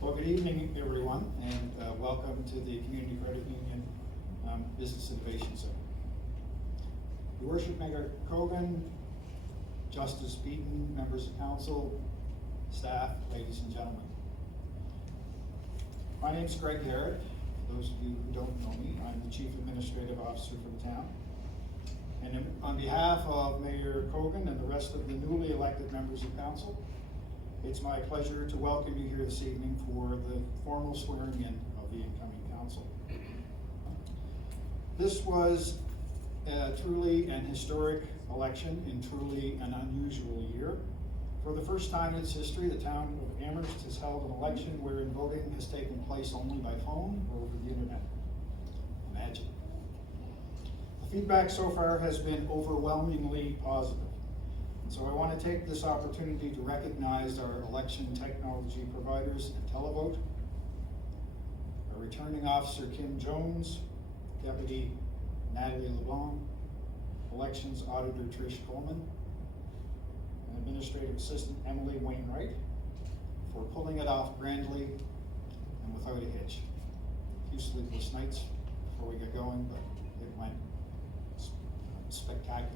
Well, good evening, everyone, and welcome to the Community Credit Union Business Innovation Center. Your Worship, Mayor Cogan, Justice Beaton, members of council, staff, ladies and gentlemen. My name is Greg Garrett. For those of you who don't know me, I'm the Chief Administrative Officer for the town. And on behalf of Mayor Cogan and the rest of the newly elected members of council, it's my pleasure to welcome you here this evening for the formal swearing in of the incoming council. This was truly an historic election in truly an unusual year. For the first time in its history, the town of Amherst has held an election wherein voting has taken place only by phone or over the internet. Imagine. The feedback so far has been overwhelmingly positive. So I want to take this opportunity to recognize our election technology providers and Televote, our returning officer Kim Jones, Deputy Natalie LeBlanc, Elections Auditor Trish Coleman, and Administrative Assistant Emily Wainwright for pulling it off grandly and without a hitch. A few sleepless nights before we get going, but it went spectacular.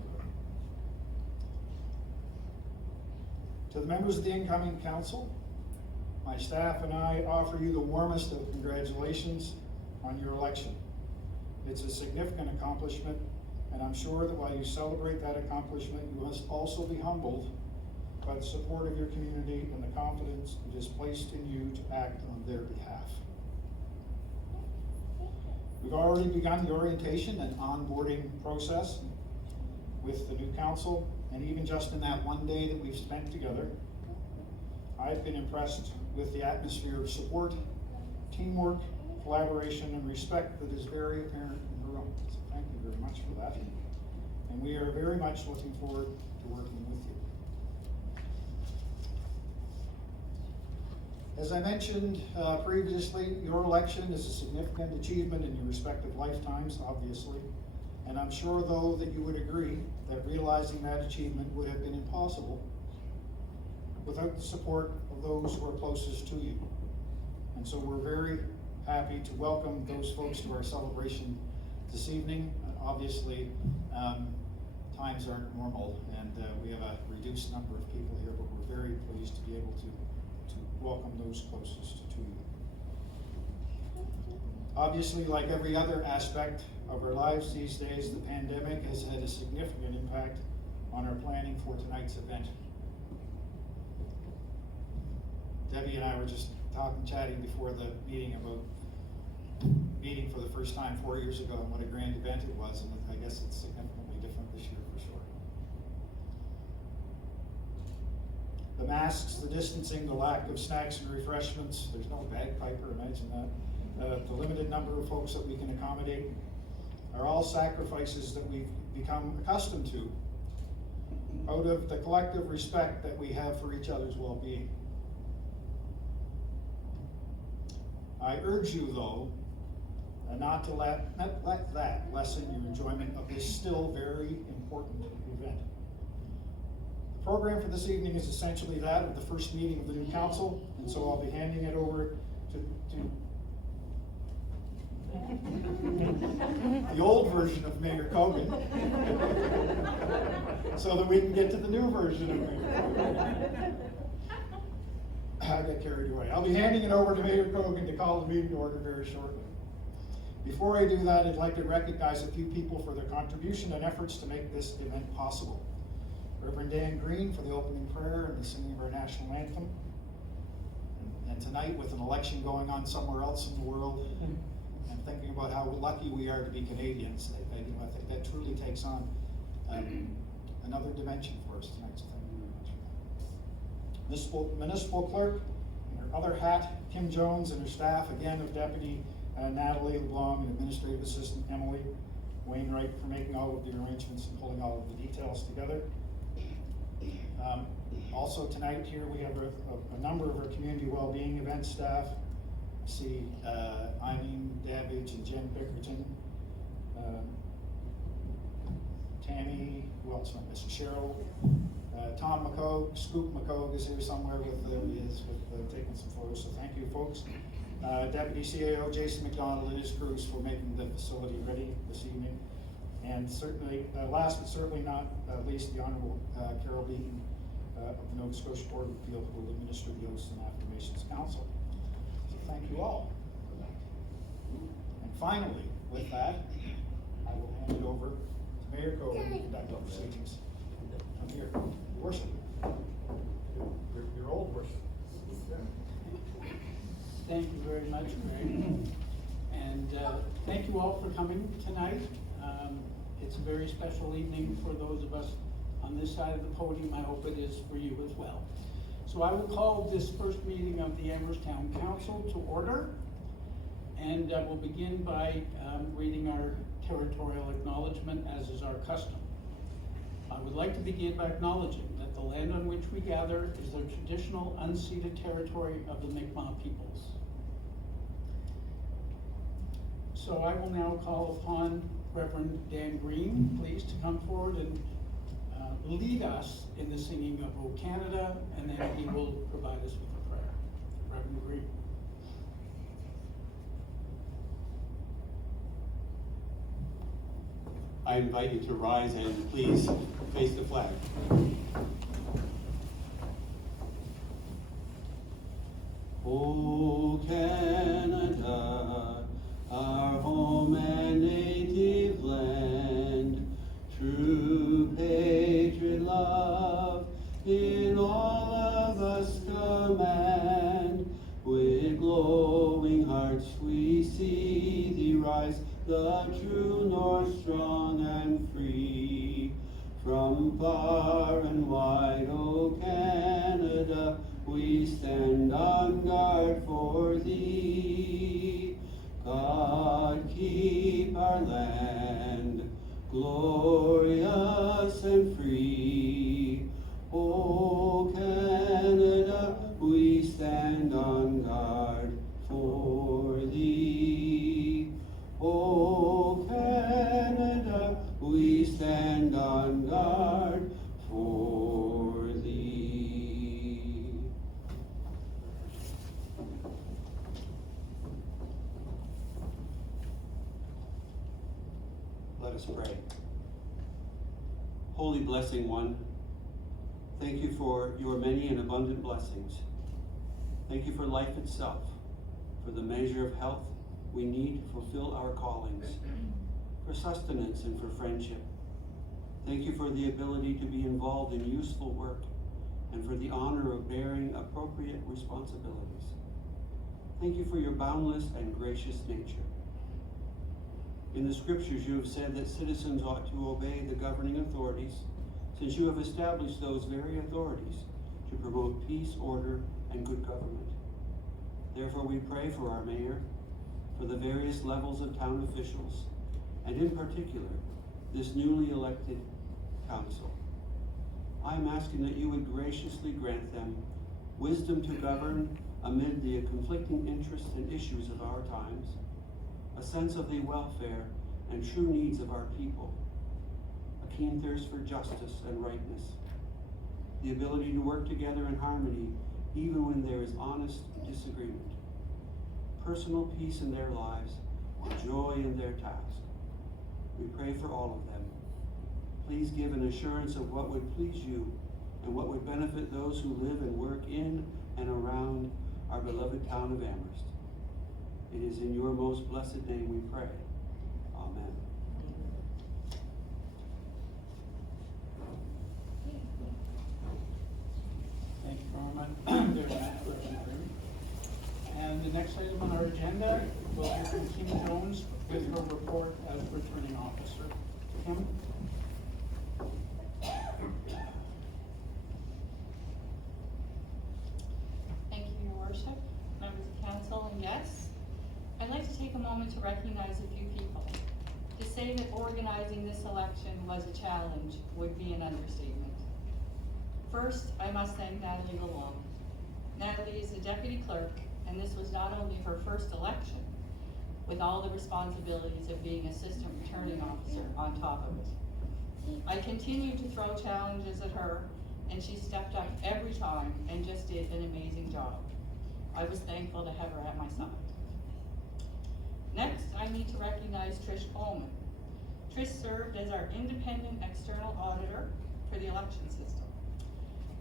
To the members of the incoming council, my staff and I offer you the warmest of congratulations on your election. It's a significant accomplishment, and I'm sure that while you celebrate that accomplishment, you must also be humbled by the support of your community and the confidence it is placed in you to act on their behalf. We've already begun the orientation and onboarding process with the new council, and even just in that one day that we've spent together, I've been impressed with the atmosphere of support, teamwork, collaboration, and respect that is very apparent in the room. So thank you very much for that. And we are very much looking forward to working with you. As I mentioned previously, your election is a significant achievement in your respective lifetimes, obviously. And I'm sure, though, that you would agree that realizing that achievement would have been impossible without the support of those who are closest to you. And so we're very happy to welcome those folks to our celebration this evening. Obviously, times aren't normal, and we have a reduced number of people here, but we're very pleased to be able to welcome those closest to you. Obviously, like every other aspect of our lives these days, the pandemic has had a significant impact on our planning for tonight's event. Debbie and I were just chatting before the meeting about meeting for the first time 4 years ago and what a grand event it was, and I guess it's significantly different this year for sure. The masks, the distancing, the lack of snacks and refreshments, there's no bagpiper, imagine that. The limited number of folks that we can accommodate are all sacrifices that we've become accustomed to out of the collective respect that we have for each other's well-being. I urge you, though, not to let that lessen your enjoyment of this still very important event. The program for this evening is essentially that of the first meeting of the new council, and so I'll be handing it over to the old version of Mayor Cogan so that we can get to the new version of Mayor Cogan. I got carried away. I'll be handing it over to Mayor Cogan to call the meeting to order very shortly. Before I do that, I'd like to recognize a few people for their contribution and efforts to make this event possible. Reverend Dan Green for the opening prayer and the singing of our national anthem. And tonight, with an election going on somewhere else in the world, and thinking about how lucky we are to be Canadians, I think that truly takes on another dimension for us tonight. So thank you very much for that. Municipal clerk, in her other hat, Kim Jones, and her staff, again of Deputy Natalie LeBlanc and Administrative Assistant Emily Wainwright for making all of the arrangements and pulling all of the details together. Also tonight here we have a number of our community well-being event staff. See Eileen Dabbage and Jen Bickerton, Tammy, who else am I missing? Cheryl, Tom McCogue, Scoop McCogue is here somewhere there he is with taking some photos, so thank you folks. Deputy CAO Jason McDonald and his crews for making the facility ready this evening. And certainly, last but certainly not least, the Honorable Carol Beaton of the Nova Scotia Board of Appeal, who will administer the Oaths and Affirmations Council. So thank you all for that. And finally, with that, I will hand it over to Mayor Cole to conduct the proceedings. Come here, worship. Your old worship. Thank you very much, Greg. And thank you all for coming tonight. It's a very special evening for those of us on this side of the podium. I hope it is for you as well. So I will call this first meeting of the Amherst Town Council to order. And we'll begin by reading our territorial acknowledgement, as is our custom. I would like to begin by acknowledging that the land on which we gather is the traditional unceded territory of the Mi'kmaq peoples. So I will now call upon Reverend Dan Green, please, to come forward and lead us in the singing of O Canada, and then he will provide us with a prayer. Reverend Green. I invite you to rise and please face the flag. O Canada, our home and native land, true patriot love in all of us command. With glowing hearts we see thee rise, the true north, strong and free. From far and wide, O Canada, we stand on guard for thee. God, keep our land glorious and free. O Canada, we stand on guard for thee. O Canada, we stand on guard for thee. Let us pray. Holy Blessing One, thank you for your many and abundant blessings. Thank you for life itself, for the measure of health we need to fulfill our callings, for sustenance and for friendship. Thank you for the ability to be involved in useful work and for the honor of bearing appropriate responsibilities. Thank you for your boundless and gracious nature. In the scriptures, you have said that citizens ought to obey the governing authorities, since you have established those very authorities to promote peace, order, and good government. Therefore, we pray for our mayor, for the various levels of town officials, and in particular, this newly elected council. I am asking that you would graciously grant them wisdom to govern amid the conflicting interests and issues of our times, a sense of the welfare and true needs of our people, a keen thirst for justice and rightness, the ability to work together in harmony even when there is honest disagreement, personal peace in their lives, and joy in their task. We pray for all of them. Please give an assurance of what would please you and what would benefit those who live and work in and around our beloved town of Amherst. It is in your most blessed name we pray. Amen. Thank you very much, Reverend Green. And the next item on our agenda will be from Kim Jones with her report as returning officer. Kim? Thank you, Your Worship, members of council, and guests. I'd like to take a moment to recognize a few people. To say that organizing this election was a challenge would be an understatement. First, I must thank Natalie Lalonde. Natalie is the deputy clerk, and this was not only her first election, with all the responsibilities of being assistant returning officer on top of it. I continue to throw challenges at her and she stepped up every time and just did an amazing job. I was thankful to have her at my side. Next, I need to recognize Trish Coleman. Trish served as our independent external auditor for the election system.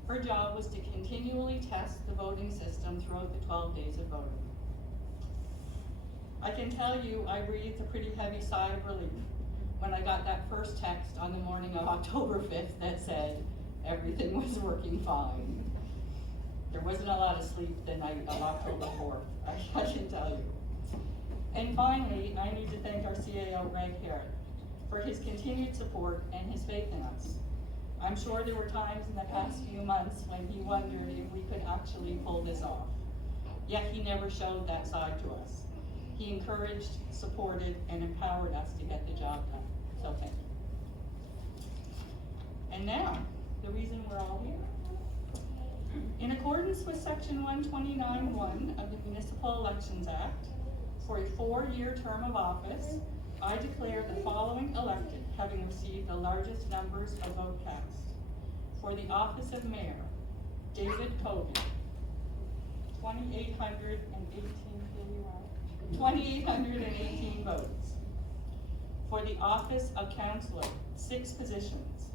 Her job was to continually test the voting system throughout the 12 days of voting. I can tell you I breathed a pretty heavy sigh of relief when I got that first text on the morning of October 5th that said everything was working fine. There wasn't a lot of sleep the night of October 4th, I can tell you. And finally, I need to thank our CAO, Greg Harrod, for his continued support and his faith in us. I'm sure there were times in the past few months when he wondered if we could actually pull this off. Yet he never showed that side to us. He encouraged, supported, and empowered us to get the job done. So thank you. And now, the reason we're all here. In accordance with Section 129(1) of the Municipal Elections Act, for a 4-year term of office, I declare the following elected, having received the largest numbers of vote cast. For the office of mayor, David Cogan, 2,818 votes. For the office of councillor, 6 positions,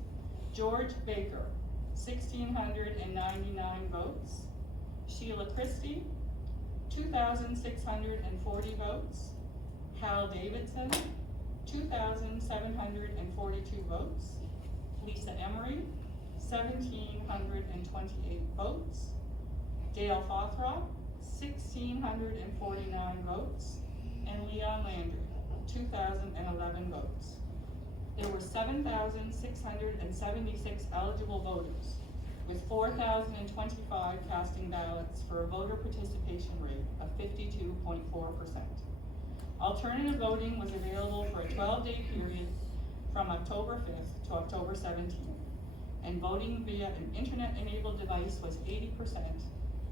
George Baker, 1,699 votes. Sheila Christie, 2,640 votes. Hal Davidson, 2,742 votes. Lisa Emery, 1,728 votes. Dale Fothrop, 1,649 votes. And Leon Landry, 2,011 votes. There were 7,676 eligible voters, with 4,025 casting ballots for a voter participation rate of 52.4%. Alternative voting was available for a 12-day period from October 5th to October 17th, and voting via an internet-enabled device was 80%,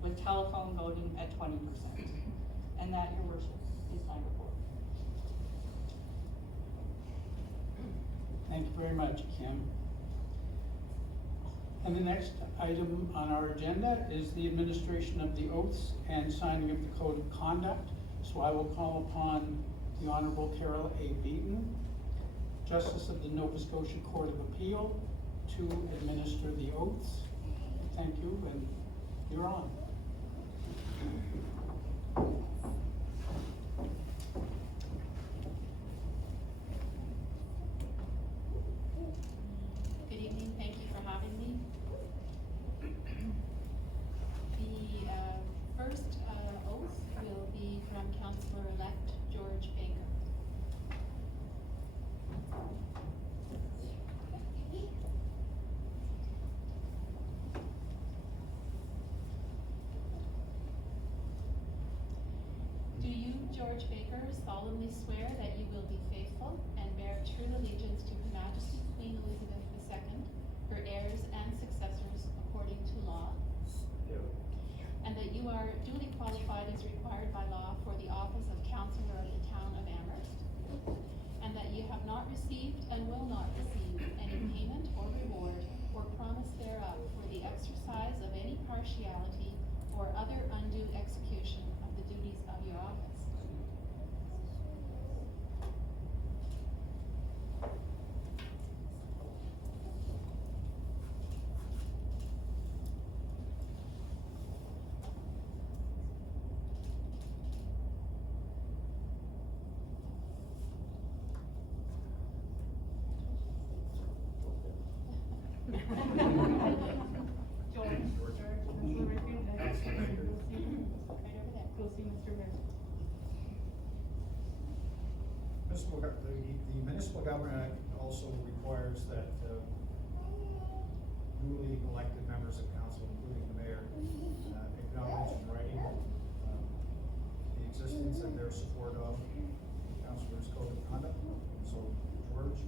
with telephone voting at 20%. And that, Your Worship, is my report. Thank you very much, Kim. And the next item on our agenda is the administration of the oaths and signing of the code of conduct. So I will call upon the Honorable Carol A. Beaton, Justice of the Nova Scotia Court of Appeal, to administer the oaths. Thank you, and you're on. Good evening, thank you for having me. The first oath will be from Councillor-elect George Baker. Do you, George Baker, solemnly swear that you will be faithful and bear true allegiance to Her Majesty Queen Elizabeth II, her heirs and successors according to law? And that you are duly qualified as required by law for the office of Councillor of the Town of Amherst? And that you have not received and will not receive any payment or reward or promise thereof for the exercise of any partiality or other undue execution of the duties of your office? The Municipal Government Act also requires that newly elected members of council, including the mayor, acknowledge in writing the existence and their support of the councilor's code of conduct. So, George,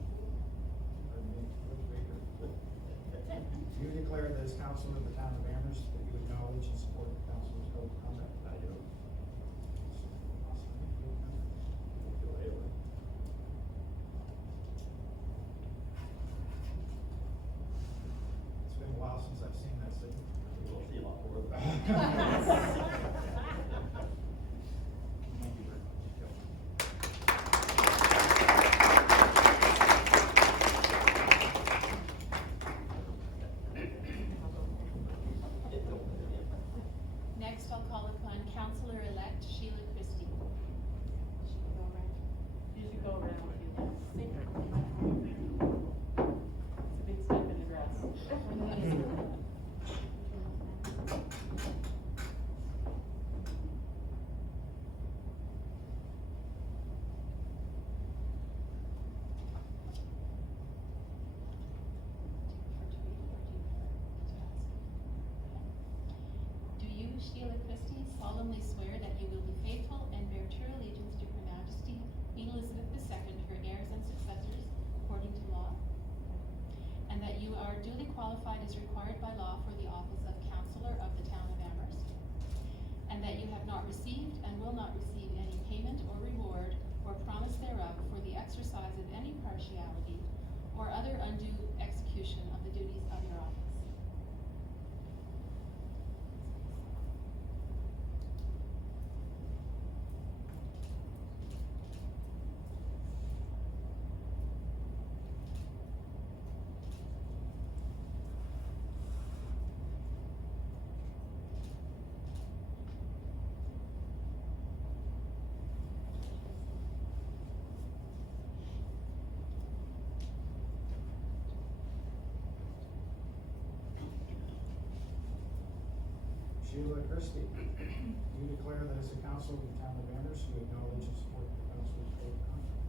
Baker, do you declare that as councilor of the town of Amherst that you acknowledge and support the councilor's code of conduct? I do. It's been a while since I've seen Sheila Christie, solemnly swear that you will be faithful and bear true allegiance to Her Majesty Queen Elizabeth II, her heirs and successors, according to law, and that you are duly qualified as required by law for the office of Councillor of the Town of Amherst, and that you have not received and will not receive any payment or reward or promise thereof for the exercise of any partiality or other undue execution of the duties of your office. Sheila Christie, do you declare that as a council of the town of Amherst, you acknowledge and support the council's code of conduct?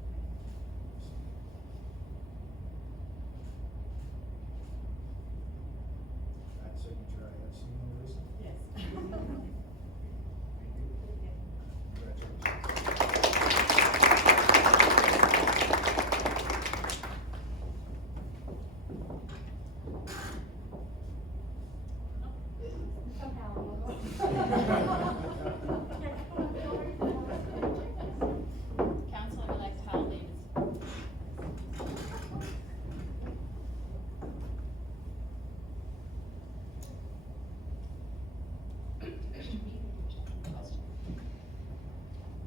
That signature I have seen on recent. Yes. Thank you. Congratulations. Councillor-elect Hal Davidson.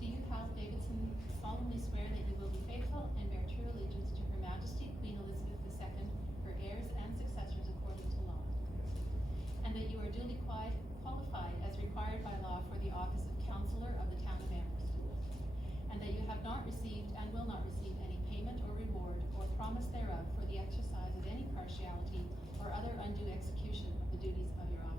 Do you, Hal Davidson, solemnly swear that you will be faithful and bear true allegiance to Her Majesty Queen Elizabeth II, her heirs and successors according to law, and that you are duly qualified as required by law for the office of Councillor of the Town of Amherst, and that you have not received and will not receive any payment or reward or promise thereof for the exercise of any partiality or other undue execution of the duties of your office?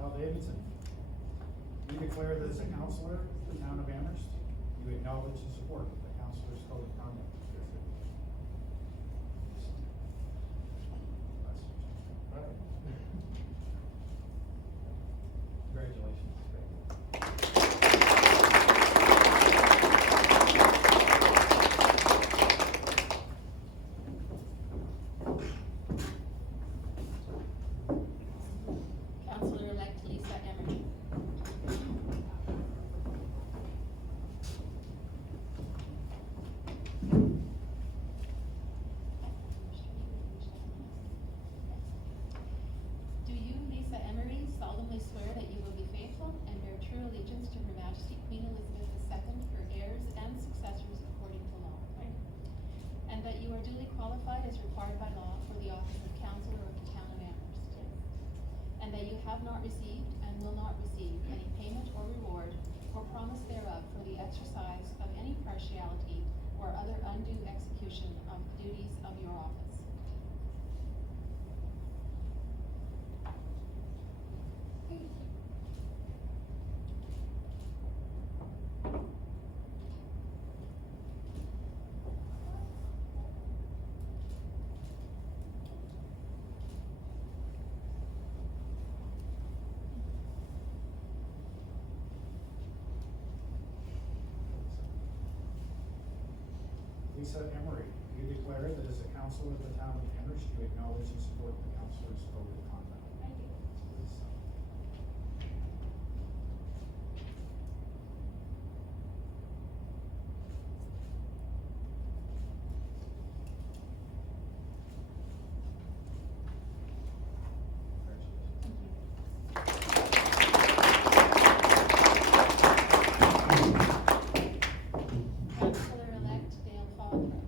Al Davidson, do you declare that as a councillor of the town of Amherst, you acknowledge and support the councilor's code of conduct? Right. Congratulations. Councillor-elect Lisa Emery. Do you, Lisa Emery, solemnly swear that you will be faithful and bear true allegiance to Her Majesty Queen Elizabeth II, her heirs and successors according to law, and that you are duly qualified as required by law for the office of Councillor of the Town of Amherst, and that you have not received and will not receive any payment or reward or promise thereof for the exercise of any partiality or other undue execution of the duties of your office? Lisa Emery, do you declare that as a councillor of the town of Amherst, you acknowledge and support the councilor's code of conduct? I do. Lisa. Councillor-elect Dale Faulkner.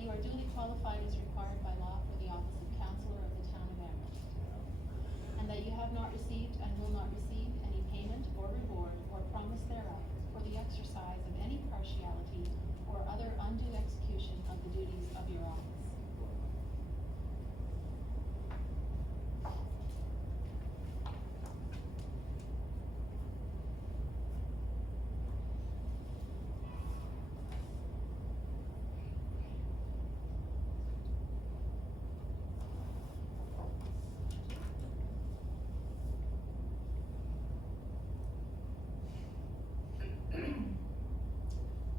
that you are duly qualified as required by law for the office of councillor of the town of Amherst, and that you have not received and will not receive any payment or reward or promise thereof for the exercise of any partiality or other undue execution of the duties of your office.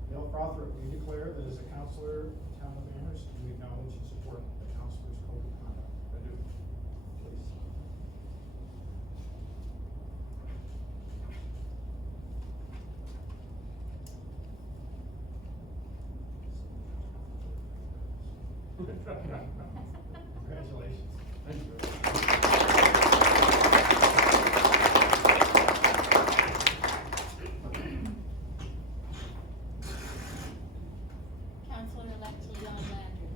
Dale Frothrop, do you declare that as a counselor of the town of Amherst, you acknowledge and support the counselor's code of conduct? I do. Please. Congratulations. Thank you. Councillor-elect Leon Landry.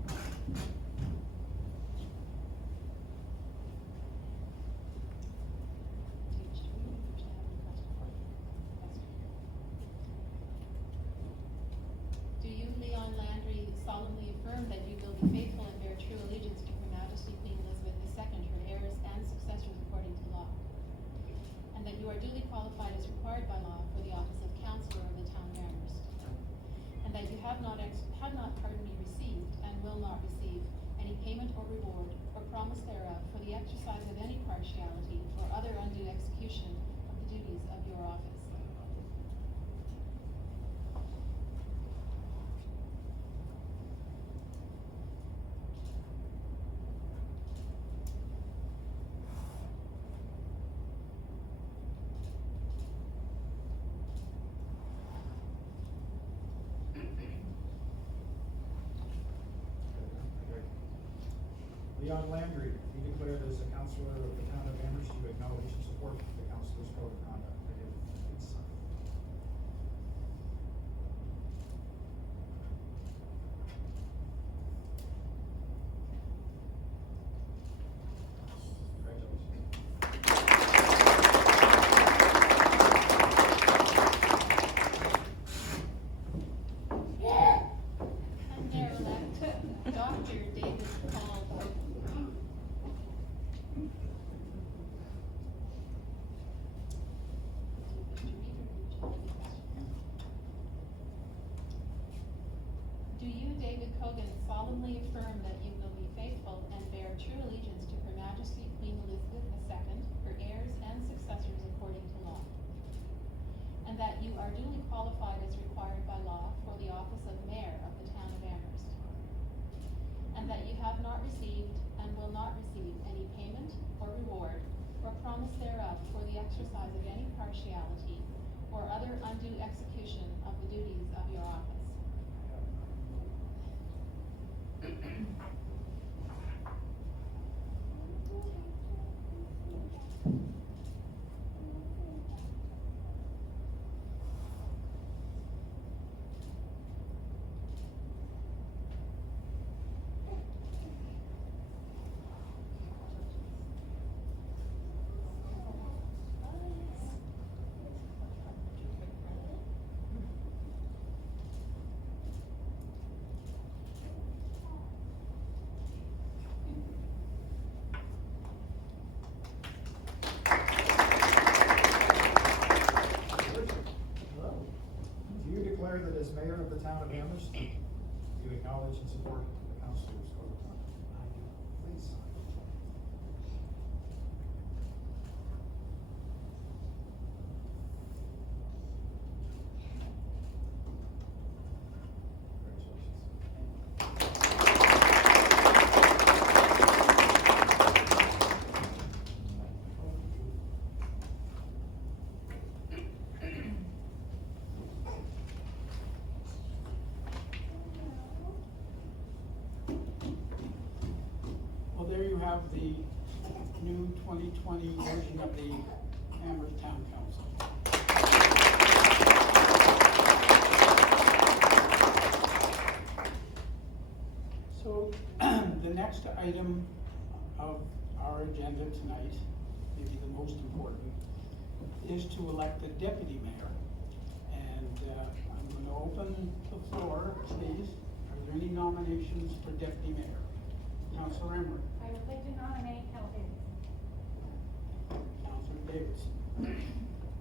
Do you, Leon Landry, solemnly affirm that you will be faithful and bear true allegiance to Her Majesty Queen Elizabeth II, her heirs and successors according to law? And that you are duly qualified as required by law for the office of councillor of the town of Amherst? And that you have not received and will not receive any payment or reward or promise thereof for the exercise of any partiality or other undue execution of the duties of your office? Leon Landry, you declare that as a counselor of the town of Amherst, you acknowledge and support the counselor's code of conduct. I do. Please sign. Congratulations. And Mayor-elect Dr. David Paul. Do you, David Cogan, solemnly affirm that you will be faithful and bear true allegiance to Her Majesty Queen Elizabeth II, her heirs and successors according to law? And that you are duly qualified as required by law for the office of Mayor of the town of Amherst? And that you have not received and will not receive any payment or reward or promise thereof for the exercise of any partiality or other undue execution of the duties of your office? Hello. Do you declare that as mayor of the town of Amherst, you acknowledge and support the counselor's code of conduct? I do. Please sign. Congratulations. Well, there you have the new 2020 version of the Amherst Town Council. next item of our agenda tonight, maybe the most important, is to elect a deputy mayor. And I'm going to open the floor, please. Are there any nominations for deputy mayor? Councilor Emery. I would like to nominate Hal Davidson. Councilor Davidson.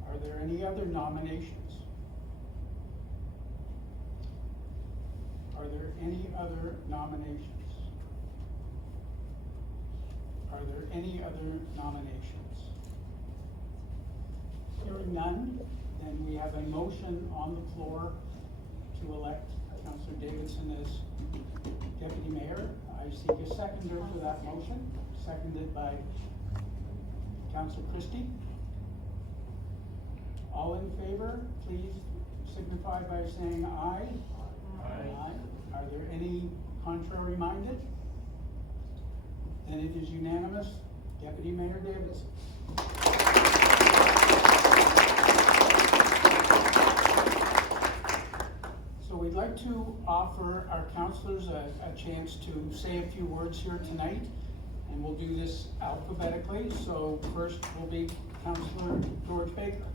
Are there any other nominations? Are there any other nominations? Are there any other nominations? Hearing none, then we have a motion on the floor to elect Councilor Davidson as deputy mayor. I seek a seconder for that motion, seconded by Councilor Christie. All in favor, please signify by saying aye. Aye. Are there any contrary minded? Then it is unanimous. Deputy Mayor Davidson. So we'd like to offer our councilors a chance to say a few words here tonight, and we'll do this alphabetically. So first will be Councilor George Baker.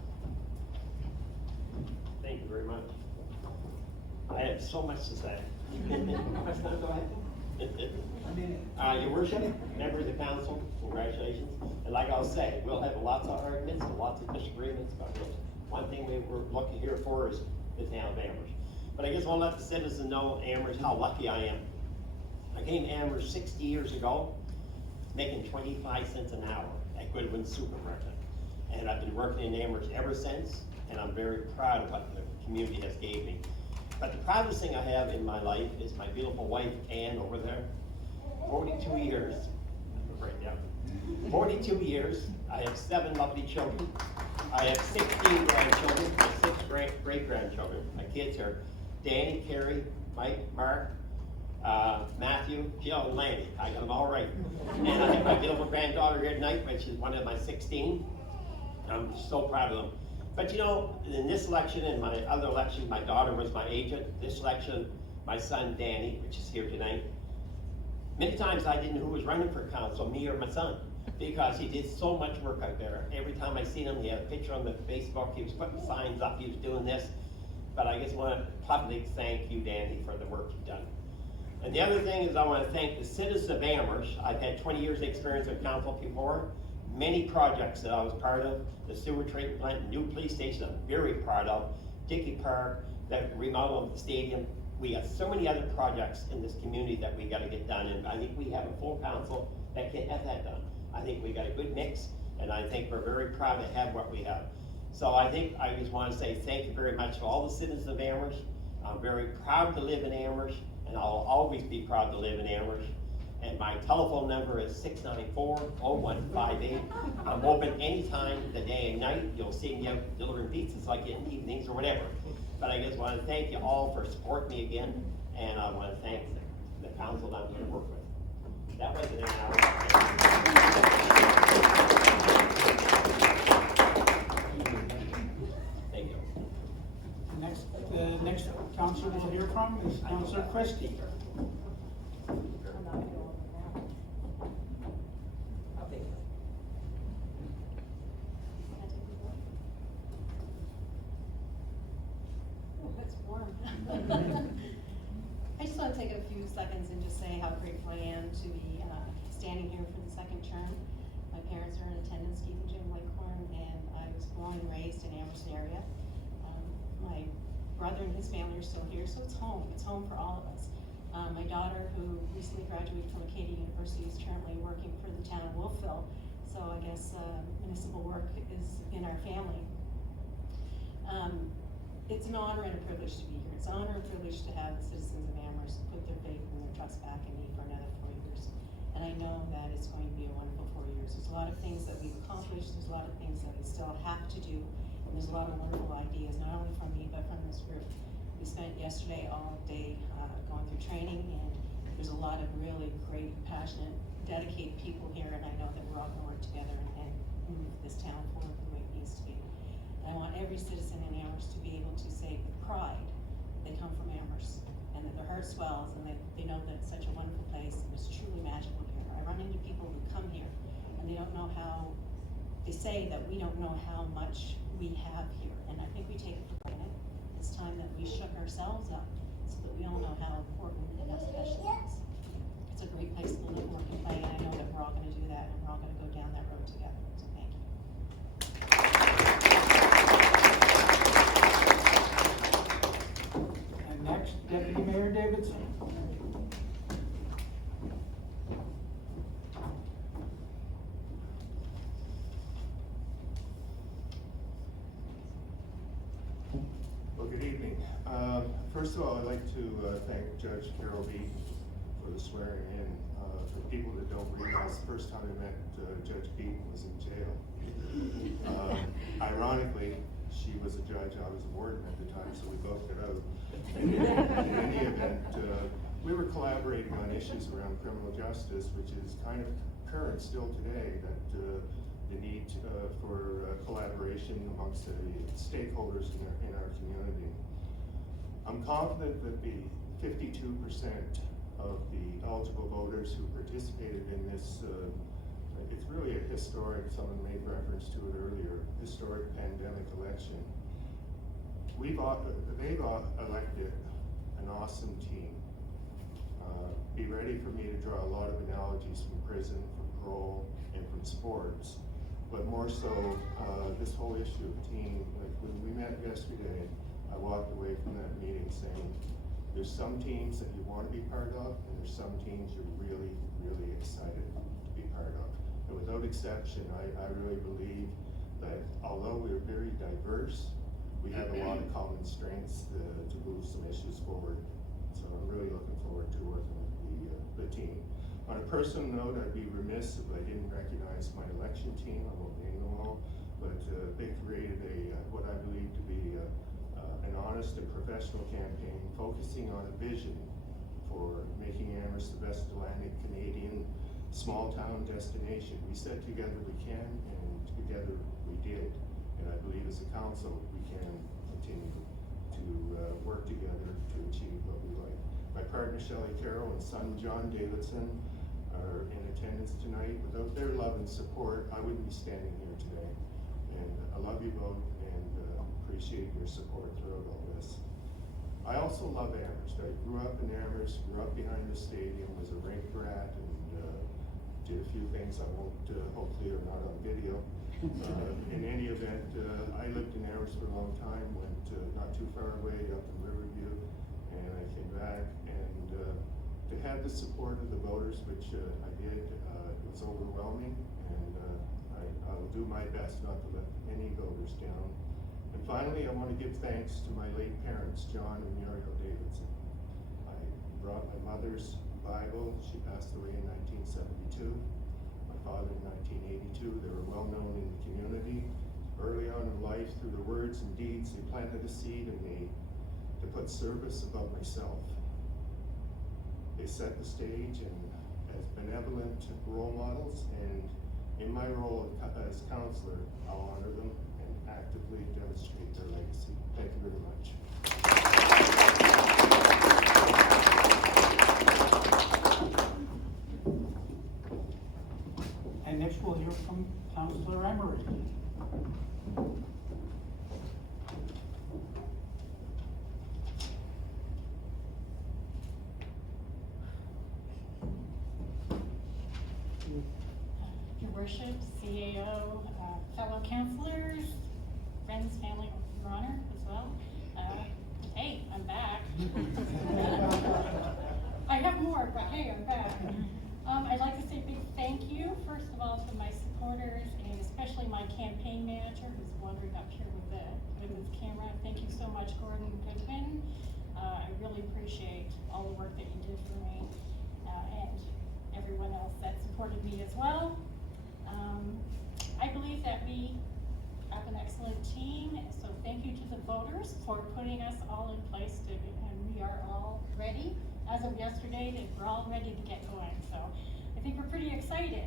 Thank you very much. I have so much to say. Your worship, members of council, congratulations. And like I was saying, we'll have lots of arguments and lots of disagreements, but one thing we're looking here for is the town of Amherst. But I just want to let the citizens know Amherst how lucky I am. I came to Amherst 60 years ago, making 25 cents an hour at Goodwin Supermarket. And I've been working in Amherst ever since, and I'm very proud of what the community has gave me. But the proudest thing I have in my life is my beautiful wife, Ann, over there. 42 years, right now. 42 years, I have 7 lovely children. I have 16 grandchildren, 6 great-grandchildren. My kids are Danny, Carrie, Mike, Mark, Matthew, Jill, and Lanny. I got them all right. And I have my beautiful granddaughter here tonight, which is one of my 16. I'm so proud of them. But you know, in this election and my other election, my daughter was my agent. This election, my son Danny, which is here tonight. Many times I didn't know who was running for council, me or my son, because he did so much work out there. Every time I seen him, he had a picture on the Facebook, he was putting signs up, he was doing this. But I just want to publicly thank you, Danny, for the work you've done. And the other thing is I want to thank the citizens of Amherst. I've had 20 years experience with council before. Many projects that I was part of, the sewer treatment plant, new police station I'm very proud of, Dickey Park, the remodel of the stadium. We have so many other projects in this community that we got to get done, and I think we have a full council that can have that done. I think we got a good mix, and I think we're very proud to have what we have. So I think I just want to say thank you very much to all the citizens of Amherst. I'm very proud to live in Amherst, and I'll always be proud to live in Amherst. And my telephone number is 694-0158. I'm open anytime, the day and night. You'll see me out delivering pizzas like in evenings or whatever. But I just want to thank you all for supporting me again, and I want to thank the council that I'm going to work with. That was an hour. Thank you. The next councilor we'll hear from is Councilor Christie. I just want to take a few seconds and just say how grateful I am to be standing here for the second term. My parents are in attendance, Steve and Jim Leghorn, and I was born and raised in Amherst area. My brother and his family are still here, so it's home. It's home for all of us. My daughter, who recently graduated from Acadia University, is currently working for the town of Wolfville, so I guess municipal work is in our family. It's an honor and a privilege to be here. It's an honor and privilege to have the citizens of Amherst put their faith and their trust back in me for another 4 years. And I know that it's going to be a wonderful 4 years. There's a lot of things that we've accomplished, there's a lot of things that we still have to do, and there's a lot of wonderful ideas, not only from me, but from this group. We spent yesterday all day going through training, and there's a lot of really great, passionate, dedicated people here, and I know that we're all gonna work together and move this town forward the way it needs to be. And I want every citizen in Amherst to be able to say with pride they come from Amherst, and that their heart swells, and they know that it's such a wonderful place, and it's truly magical here. I run into people who come here, and they don't know how, they say that we don't know how much we have here, and I think we take it for granted. It's time that we shook ourselves up, so that we all know how important and how special it is. It's a great place to live, work, and play, and I know that we're all gonna do that, and we're all gonna go down that road together, so thank you. And next, Deputy Mayor Davidson. Well, good evening. First of all, I'd like to thank Judge Carol Beaton for the swearing in. For people that don't realize, the first time I met Judge Beaton was in jail. Ironically, she was a judge, I was a warden at the time, so we both got out. In any event, we were collaborating on issues around criminal justice, which is kind of current still today, that the need for collaboration amongst the stakeholders in our community. I'm confident that the 52% of the eligible voters who participated in this, it's really a historic, someone made reference to it earlier, historic pandemic election. They've elected an awesome team. Be ready for me to draw a lot of analogies from prison, from parole, and from sports. But more so, this whole issue of team, like when we met yesterday, I walked away from that meeting saying, there's some teams that you want to be part of, and there's some teams you're really, really excited to be part of. And without exception, I really believe that although we're very diverse, we have a lot of common strengths to move some issues forward. So I'm really looking forward to working with the team. On a personal note, I'd be remiss if I didn't recognize my election team. I won't name them all, but they created what I believe to be an honest and professional campaign focusing on a vision for making Amherst the best Atlantic Canadian small town destination. We said together we can, and together we did. And I believe as a council, we can continue to work together to achieve what we like. My partner Shelley Carroll and son John Davidson are in attendance tonight. Without their love and support, I wouldn't be standing here today. And I love you both and appreciate your support throughout all this. I also love Amherst. I grew up in Amherst, grew up behind the stadium, was a rink rat, and did a few things I won't, hopefully are not on video. In any event, I lived in Amherst for a long time, went not too far away up in Riverview, and I came back, and to have the support of the voters, which I did, it was overwhelming, and I will do my best not to let any voters down. And finally, I want to give thanks to my late parents, John and Muriel Davidson. I brought my mother's Bible. She passed away in 1972. My father in 1982. They were well known in the community. Early on in life, through the words and deeds, they planted a seed in me to put service above myself. They set the stage and as benevolent role models, and in my role as counselor, I'll honor them and actively demonstrate their legacy. Thank you very much. And next we'll hear from Councillor Emery. Your Worship, CAO, fellow councilors, friends, family, Your Honor as well. Hey, I'm back. I have more, but hey, I'm back. I'd like to say a big thank you, first of all, to my supporters and especially my campaign manager who's wandering up here with his camera. Thank you so much, Gordon Goodwin. I really appreciate all the work that you did for me and everyone else that supported me as well. I believe that we have an excellent team, so thank you to the voters for putting us all in place and we are all ready. As of yesterday, we're all ready to get going, so I think we're pretty excited.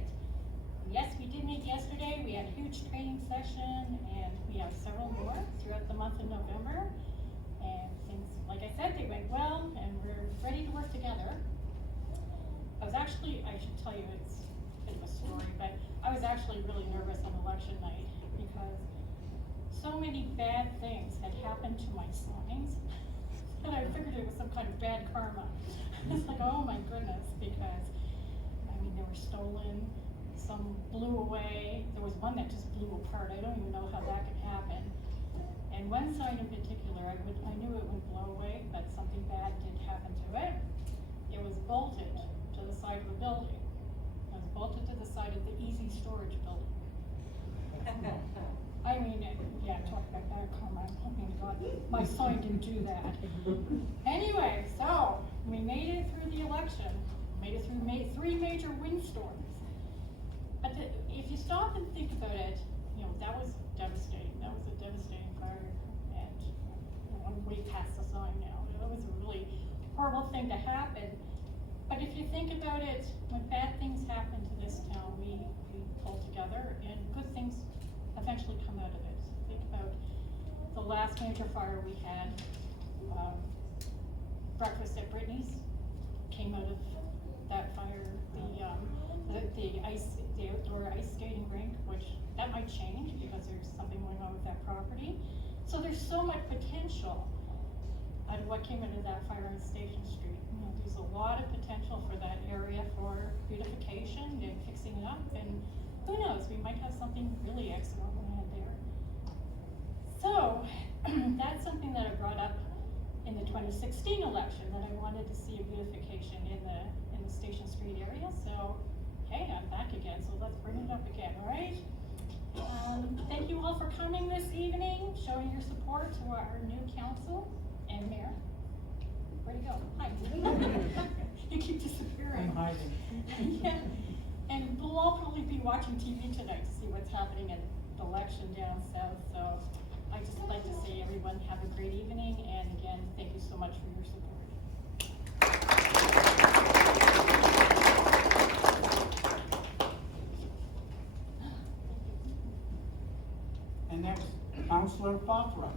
Yes, we did meet yesterday. We had a huge training session, and we have several more throughout the month of November. And things, like I said, they went well, and we're ready tell you it's a bit of a story, but I was actually really nervous on election night because so many bad things had happened to my signs that I figured it was some kind of bad karma. It's like, oh my goodness, because, I mean, they were stolen, some blew away, there was one that just blew apart, I don't even know how that could happen. And one sign in particular, I knew it would blow away, but something bad did happen to it. It was bolted to the side of the building. It was bolted to the side of the easy storage building. I mean, yeah, talk about bad karma, I'm hoping to God my sign didn't do that. Anyway, so, we made it through the election, made it through 3 major windstorms. But if you stop and think about it, you know, that was devastating. That was a devastating fire, and I'm way past the sign now. That was a really horrible thing to happen. But if you think about it, when bad things happen to this town, we pull together, and good things eventually come out of it. Think about the last major fire we had, breakfast at Brittany's came out of that fire. The outdoor ice skating rink, which that might change because there's something going on with that property. So there's so much potential out of what came out of that fire on Station Street. You know, there's a lot of potential for that area for beautification and fixing it up, and who knows, we might have something really extraordinary there. So that's something that I brought up in the 2016 election, that I wanted to see a beautification in the Station Street area. So, hey, I'm back again, so let's bring it up again, all right? Thank you all for coming this evening, showing your support to our new council and mayor. Where'd he go? Hi. You keep disappearing. I'm hiding. Yeah. And we'll all probably be watching TV tonight to see what's happening in the election down south. So I'd just like to say everyone have a great evening, and again, thank you so much for your support. And next, Councillor Bothra.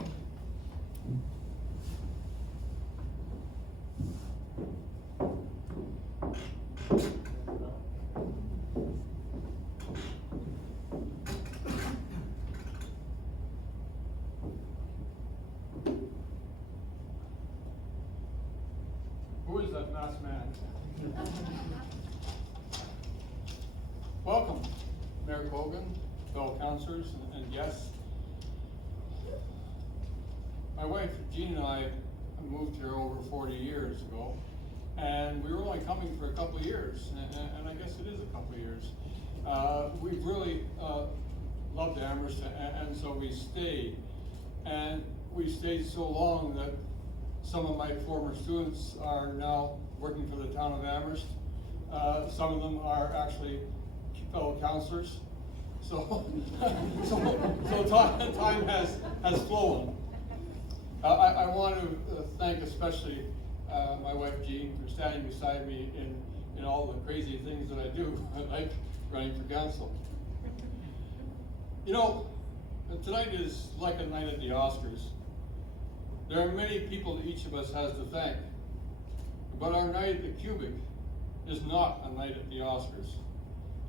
Who is that masked man? Welcome, Mayor Cogan, fellow councilors, and guests. My wife Jean and I moved here over 40 years ago, and we were only coming for a couple of years, and I guess it is a couple of years. We've really loved Amherst, and so we stayed. And we stayed so long that some of my former students are now working for the town of Amherst. Some of them are actually fellow councilors. So, time has flown. I want to thank especially my wife Jean for standing beside me in all the crazy things that I do, like running for council. You know, tonight is like a night at the Oscars. There are many people that each of us has to thank, but our night at the Cubic is not a night at the Oscars.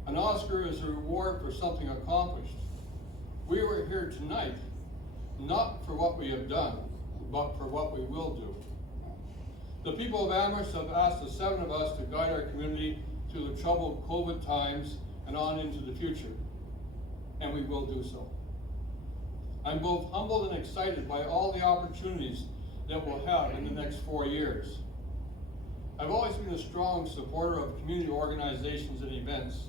An Oscar is a reward for something accomplished. We were here tonight, not for what we have done, but for what we will do. The people of Amherst have asked the 7 of us to guide our community through the troubled COVID times and on into the future, and we will do so. I'm both humbled and excited by all the opportunities that we'll have in the next 4 years. I've always been a strong supporter of community organizations and events,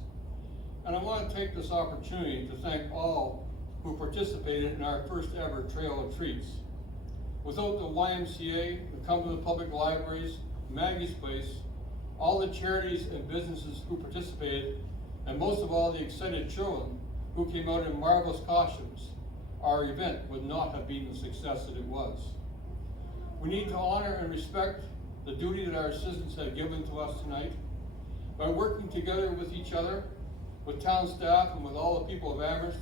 and I want to take this opportunity to thank all who participated in our first ever Trail of Treats. Without the YMCA, the Cumberland Public Libraries, Maggie's Place, all the charities and businesses who participated, and most of all the excited children who came out in marvelous costumes, our event would not have been the success that it was. We need to honor and respect the duty that our citizens have given to us tonight. By working together with each other, with town staff, and with all the people of Amherst,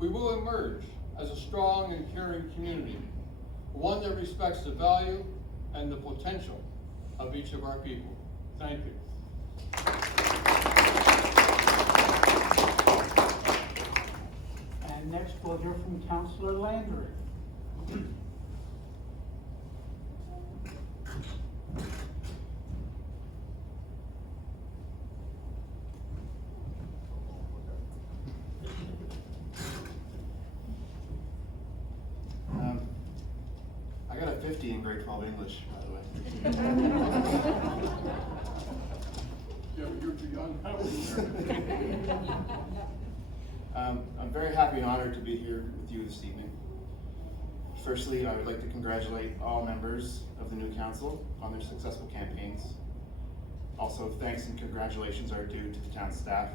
we will emerge as a strong and caring community, one that respects the value and the potential of each of our people. Thank you. Next, we'll hear from Councillor Landry. I got a 50 in grade 12 English, by the way. Yeah, but you're too young. I'm very happy and honored to be here with you this evening. Firstly, I would like to congratulate all members of the new council on their successful campaigns. Also, thanks and congratulations are due to the town staff,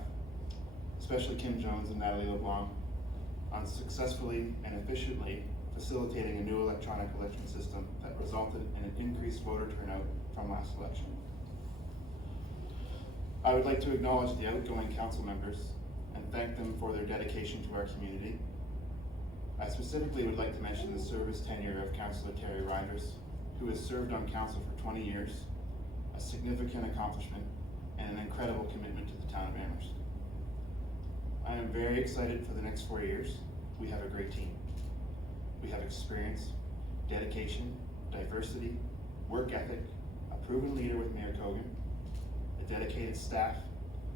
especially Kim Jones and Natalie LeBlanc, on successfully and efficiently facilitating a new electronic election system that resulted in an increased voter turnout from last election. I would like to acknowledge the outgoing council members and thank them for their dedication to our community. I specifically would like to mention the service tenure of Councillor Terry Reinders, who has served on council for 20 years, a significant accomplishment and an incredible commitment to the town of Amherst. I am very excited for the next 4 years. We have a great team. We have experience, dedication, diversity, work ethic, a proven leader with Mayor Cogan, a dedicated staff,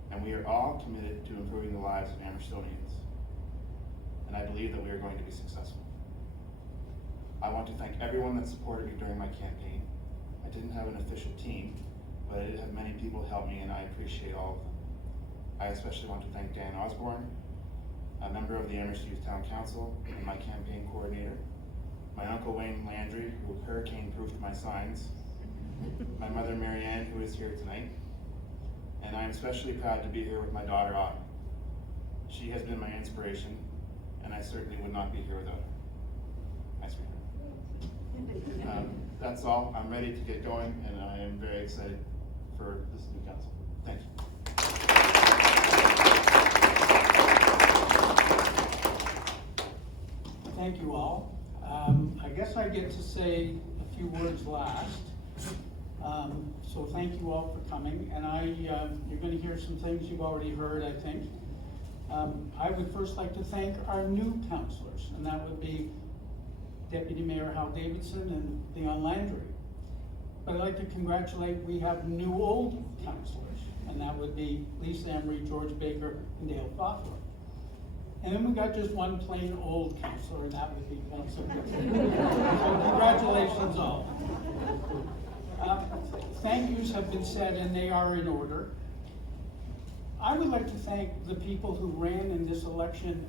and we are all committed to improving the lives of Amherstonians. And I believe that we are going to be successful. I want to thank everyone that supported me during my campaign. I didn't have an official team, but I did have many people help me, and I appreciate all of them. I especially want to thank Dan Osborne, a member of the Amherst Youth Town Council and my campaign coordinator, my uncle Wayne Landry, who hurricane-proofed my signs, my mother Marianne, who is here tonight, and I am especially proud to be here with my daughter Autumn. She has been my inspiration, and I certainly would not be here without her. Nice meeting her. That's all. I'm ready to get going, and I am very excited for this new council. Thank you. Thank you all. I guess I get to say a few words last. So thank you all for coming, and you're going to hear some things you've already heard, I think. I would first like to thank our new councillors, and that would be Deputy Mayor Hal Davidson and Leon Landry. But I'd like to congratulate, we have new old councillors, and that would be Lisa Emery, George Baker, and Dale Fawthorpe. And then we got just one plain old councillor, and that would be Councillor Griffin. So congratulations all. Thank yous have been said, and they are in order. I would like to thank the people who ran in this election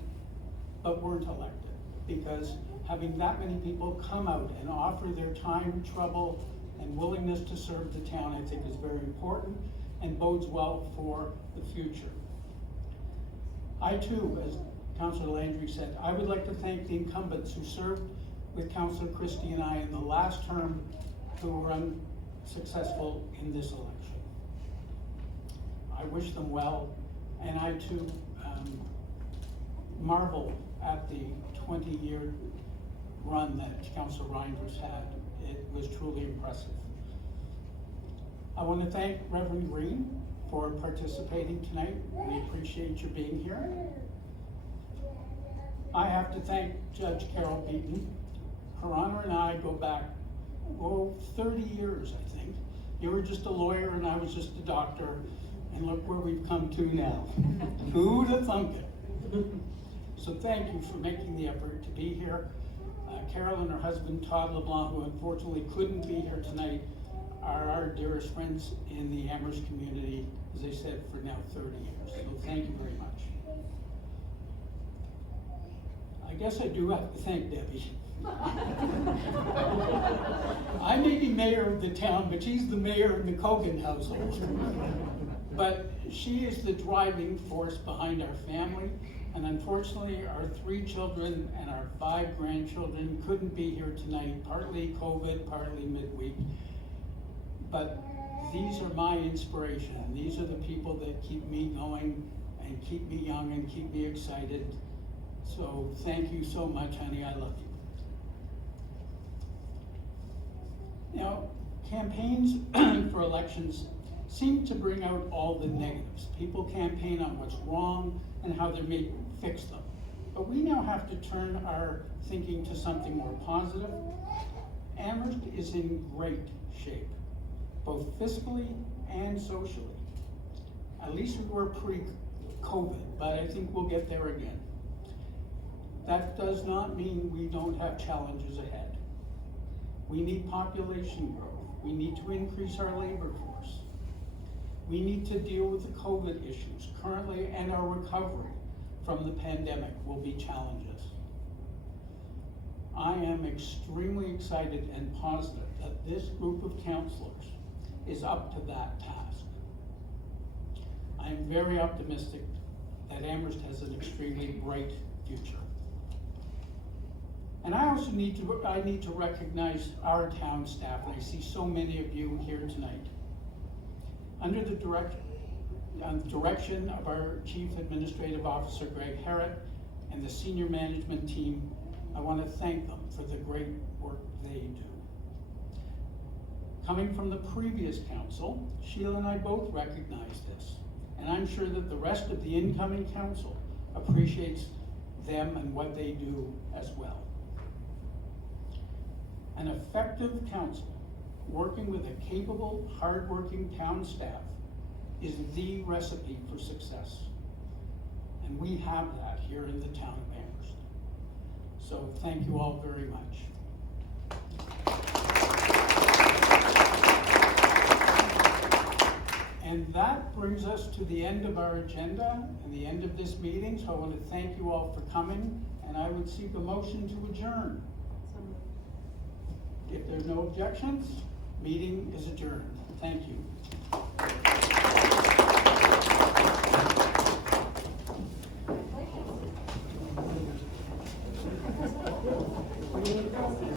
but weren't elected, because having that many people come out and offer their time, trouble, and willingness to serve the town, I think is very important and bodes well for the future. I too, as Councillor Landry said, I would like to thank the incumbents who served with Councillor Christie and I in the last term who were unsuccessful in this election. I wish them well, and I too marvel at the 20-year run that Councillor Reinders had. It was truly impressive. I want to thank Reverend Green for participating tonight. We appreciate you being here. I have to thank Judge Carol Beaton. Her Honor and I go back, 30 years, I think. You were just a lawyer and I was just a doctor, and look where we've come to now. Who'd have thunk it? So thank you for making the effort to be here. Carol and her husband, Todd LeBlanc, who unfortunately couldn't be here tonight, are our dearest friends in the Amherst community, as I said, for now 30 years. So thank you very much. I guess I do have to thank Debbie. I may be mayor of the town, but she's the mayor of the Cogan household. But she is the driving force behind our family, and unfortunately our 3 children and our 5 grandchildren couldn't be here tonight, partly COVID, partly midweek. But these are my inspiration. These are the people that keep me going and keep me young and keep me excited. So thank you so much, honey, I love you. Now, campaigns for elections seem to bring out all the negatives. People campaign on what's wrong and how they may fix them. But we now have to turn our thinking to something more positive. Amherst is in great shape, both fiscally and socially. At least we were pre-COVID, but I think we'll get there again. That does not mean we don't have challenges ahead. We need population growth. We need to increase our labor force. We need to deal with the COVID issues currently, and our recovery from the pandemic will be challenges. I am extremely excited and positive that this group of councillors is up to that task. I am very optimistic that Amherst has an extremely bright future. And I also need to recognize our town staff, and I see so many of you here tonight. Under the direction of our Chief Administrative Officer, Greg Herritt, and the senior management team, I want to thank them for the great work they do. Coming from the previous council, Sheila and I both recognize this, and I'm sure that the rest of the incoming council appreciates them and what they do as well. An effective council working with a capable, hardworking town staff is the recipe for success. And we have that here in the town of Amherst. So thank you all very much. And that brings us to the end of our agenda and the end of this meeting. So I want to thank you all for coming, and I would seek a motion to adjourn. If there's no objections, meeting is adjourned. Thank you.